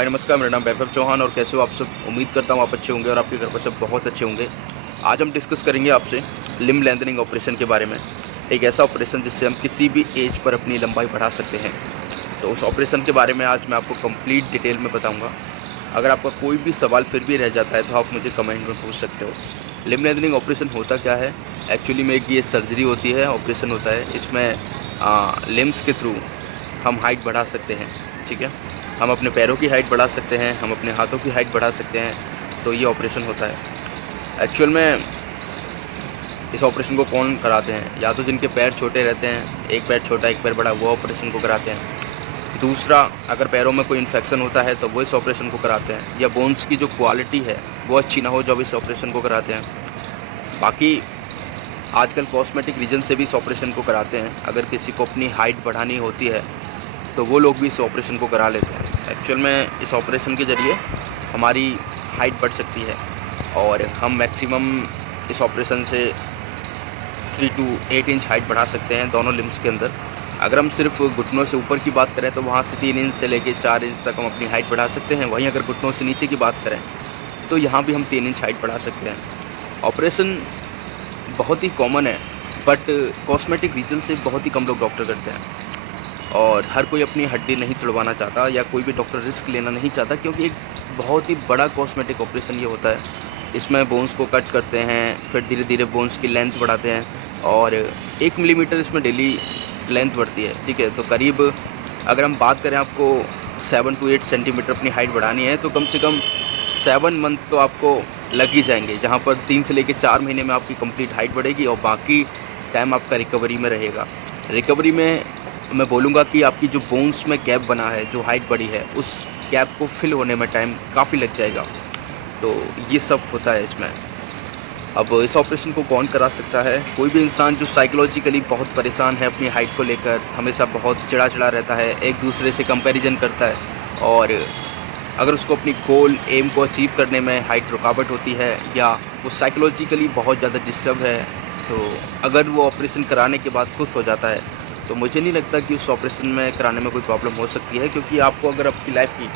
हाय नमस्कार, मेरा नाम वैभव चौहान और कैसे हो आप सब। उम्मीद करता हूँ आप अच्छे होंगे और आपके घर पर सब बहुत अच्छे होंगे। आज हम डिस्कस करेंगे आपसे लिम्ब लेंथनिंग ऑपरेशन के बारे में। एक ऐसा ऑपरेशन जिससे हम किसी भी एज पर अपनी लंबाई बढ़ा सकते हैं। तो उस ऑपरेशन के बारे में आज मैं आपको कंप्लीट डिटेल में बताऊँगा। अगर आपका कोई भी सवाल फिर भी रह जाता है तो आप मुझे कमेंट में पूछ सकते हो। लिम्ब लेंथनिंग ऑपरेशन होता क्या है? एक्चुअली में ये सर्जरी होती है, ऑपरेशन होता है। इसमें लिम्स के थ्रू हम हाइट बढ़ा सकते हैं। ठीक है, हम अपने पैरों की हाइट बढ़ा सकते हैं, हम अपने हाथों की हाइट बढ़ा सकते हैं। तो ये ऑपरेशन होता है। एक्चुअल में इस ऑपरेशन को कौन कराते हैं? या तो जिनके पैर छोटे रहते हैं, एक पैर छोटा एक पैर बड़ा, वो ऑपरेशन को कराते हैं। दूसरा, अगर पैरों में कोई इन्फेक्शन होता है तो वो इस ऑपरेशन को कराते हैं। या बोन्स की जो क्वालिटी है वो अच्छी ना हो जब इस ऑपरेशन को कराते हैं। बाकी आजकल कॉस्मेटिक रीजन से भी इस ऑपरेशन को कराते हैं। अगर किसी को अपनी हाइट बढ़ानी होती है तो वो लोग भी इस ऑपरेशन को करा लेते हैं। एक्चुअल में इस ऑपरेशन के ज़रिए हमारी हाइट बढ़ सकती है और हम मैक्सिमम इस ऑपरेशन से 3 to 8 इंच हाइट बढ़ा सकते हैं दोनों लिम्स के अंदर। अगर हम सिर्फ घुटनों से ऊपर की बात करें तो वहाँ से 3 इंच से लेकर 4 इंच तक हम अपनी हाइट बढ़ा सकते हैं। वहीं अगर घुटनों से नीचे की बात करें तो यहाँ भी हम 3 इंच हाइट बढ़ा सकते हैं। ऑपरेशन बहुत ही कॉमन है, बट कॉस्मेटिक रीजन से बहुत ही कम लोग डॉक्टर करते हैं। और हर कोई अपनी हड्डी नहीं तुड़वाना चाहता या कोई भी डॉक्टर रिस्क लेना नहीं चाहता, क्योंकि एक बहुत ही बड़ा कॉस्मेटिक ऑपरेशन ये होता है। इसमें बोन्स को कट करते हैं, फिर धीरे धीरे बोन्स की लेंथ बढ़ाते हैं और 1 मिलीमीटर इसमें डेली लेंथ बढ़ती है। ठीक है, तो करीब अगर हम बात करें आपको 7 to 8 सेंटीमीटर अपनी हाइट बढ़ानी है तो कम से कम 7 मंथ तो आपको लग ही जाएंगे, जहाँ पर 3 से लेकर 4 महीने में आपकी कंप्लीट हाइट बढ़ेगी और बाकी टाइम आपका रिकवरी में रहेगा। रिकवरी में मैं बोलूँगा कि आपकी जो बोन्स में गैप बना है, जो हाइट बढ़ी है, उस गैप को फिल होने में टाइम काफ़ी लग जाएगा। तो ये सब होता है इसमें। अब इस ऑपरेशन को कौन करा सकता है? कोई भी इंसान जो साइकोलॉजिकली बहुत परेशान है अपनी हाइट को लेकर, हमेशा बहुत चिड़ा रहता है, एक दूसरे से कंपैरिजन करता है और अगर उसको अपनी गोल एम को अचीव करने में हाइट रुकावट होती है या वो साइकोलॉजिकली बहुत ज़्यादा डिस्टर्ब है, तो अगर वो ऑपरेशन कराने के बाद खुश हो जाता है तो मुझे नहीं लगता कि उस ऑपरेशन में कराने में कोई प्रॉब्लम हो सकती है। क्योंकि आपको अगर आपकी लाइफ की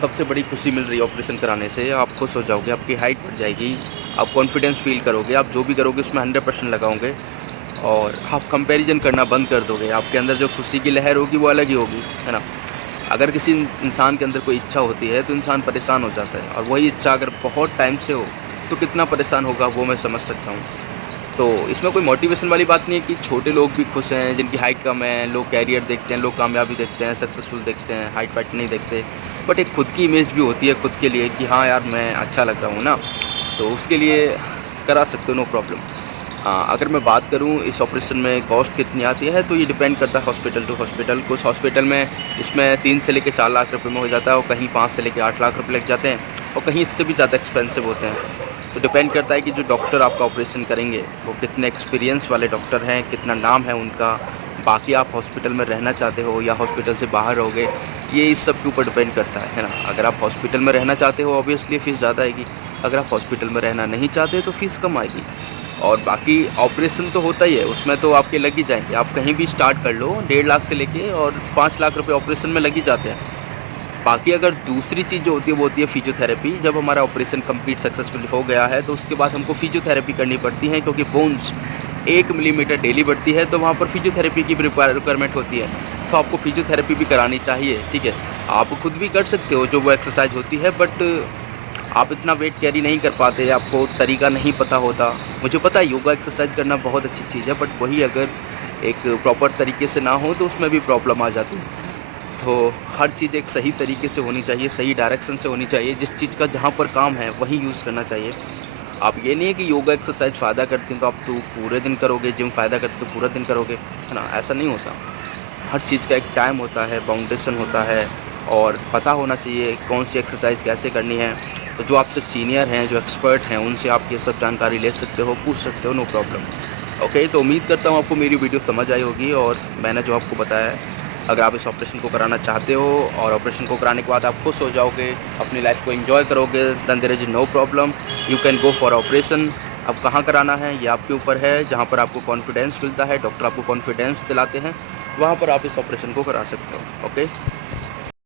सबसे बड़ी खुशी मिल रही है ऑपरेशन कराने से, आप खुश हो जाओगे, आपकी हाइट बढ़ जाएगी, आप कॉन्फिडेंस फील करोगे, आप जो भी करोगे उसमें 100% लगाओगे और आप कंपैरिजन करना बंद कर दोगे। आपके अंदर जो खुशी की लहर होगी वो अलग ही होगी, है ना। अगर किसी इंसान के अंदर कोई इच्छा होती है तो इंसान परेशान हो जाता है, और वही इच्छा अगर बहुत टाइम से हो तो कितना परेशान होगा वो मैं समझ सकता हूँ। तो इसमें कोई मोटिवेशन वाली बात नहीं है कि छोटे लोग भी खुश हैं, जिनकी हाइट कम है, लोग कैरियर देखते हैं, लोग कामयाबी देखते हैं, सक्सेसफुल देखते हैं, हाइट वाइट नहीं देखते। बट एक खुद की इमेज भी होती है खुद के लिए कि हाँ यार मैं अच्छा लग रहा हूँ ना, तो उसके लिए करा सकते हो, नो प्रॉब्लम। अगर मैं बात करूँ इस ऑपरेशन में कॉस्ट कितनी आती है तो ये डिपेंड करता है हॉस्पिटल टू हॉस्पिटल। कुछ हॉस्पिटल में इसमें 3 से लेकर 4 लाख रुपये में हो जाता है और कहीं 5 से लेकर 8 लाख रुपये लग जाते हैं और कहीं इससे भी ज़्यादा एक्सपेंसिव होते हैं। तो डिपेंड करता है कि जो डॉक्टर आपका ऑपरेशन करेंगे वो कितने एक्सपीरियंस वाले डॉक्टर हैं, कितना नाम है उनका। बाकी आप हॉस्पिटल में रहना चाहते हो या हॉस्पिटल से बाहर रहोगे, ये इस सब के ऊपर डिपेंड करता है ना। अगर आप हॉस्पिटल में रहना चाहते हो ऑब्वियसली फ़ीस ज़्यादा आएगी, अगर आप हॉस्पिटल में रहना नहीं चाहते तो फ़ीस कम आएगी। और बाकी ऑपरेशन तो होता ही है, उसमें तो आपके लग ही जाएंगे। आप कहीं भी स्टार्ट कर लो, 1.5 लाख से लेके और 5 लाख रुपये ऑपरेशन में लग ही जाते हैं। बाकी अगर दूसरी चीज़ जो होती है वो होती है फिजियोथेरेपी। जब हमारा ऑपरेशन कंप्लीट सक्सेसफुल हो गया है तो उसके बाद हमको फिजियोथेरेपी करनी पड़ती है, क्योंकि बोन्स 1 मिलीमीटर डेली बढ़ती है तो वहाँ पर फिजियोथेरेपी की रिक्वायरमेंट होती है। तो आपको फिजियोथेरेपी भी करानी चाहिए। ठीक है, आप खुद भी कर सकते हो जो वो एक्सरसाइज होती है, बट आप इतना वेट कैरी नहीं कर पाते, आपको तरीका नहीं पता होता। मुझे पता है योगा एक्सरसाइज करना बहुत अच्छी चीज़ है, बट वही अगर एक प्रॉपर तरीके से ना हो तो उसमें भी प्रॉब्लम आ जाती है। तो हर चीज़ एक सही तरीके से होनी चाहिए, सही डायरेक्शन से होनी चाहिए। जिस चीज़ का जहाँ पर काम है वही यूज़ करना चाहिए। आप ये नहीं है कि योगा एक्सरसाइज फ़ायदा करती हैं तो आप तो पूरे दिन करोगे, जिम फ़ायदा करती तो पूरा दिन करोगे, है ना। ऐसा नहीं होता। हर चीज़ का एक टाइम होता है, बाउंडेशन होता है और पता होना चाहिए कौन सी एक्सरसाइज कैसे करनी है। तो जो आपसे सीनियर हैं, जो एक्सपर्ट हैं, उनसे आप ये सब जानकारी ले सकते हो, पूछ सकते हो, नो प्रॉब्लम। ओके, तो उम्मीद करता हूँ आपको मेरी वीडियो समझ आई होगी और मैंने जो आपको बताया है, अगर आप इस ऑपरेशन को कराना चाहते हो और ऑपरेशन को कराने के बाद आप खुश हो जाओगे, अपनी लाइफ को एंजॉय करोगे, then there is no problem, you can go for operation. अब कहाँ कराना है ये आपके ऊपर है। जहाँ पर आपको कॉन्फिडेंस मिलता है, डॉक्टर आपको कॉन्फिडेंस दिलाते हैं, वहाँ पर आप इस ऑपरेशन को करा सकते हो। ओके।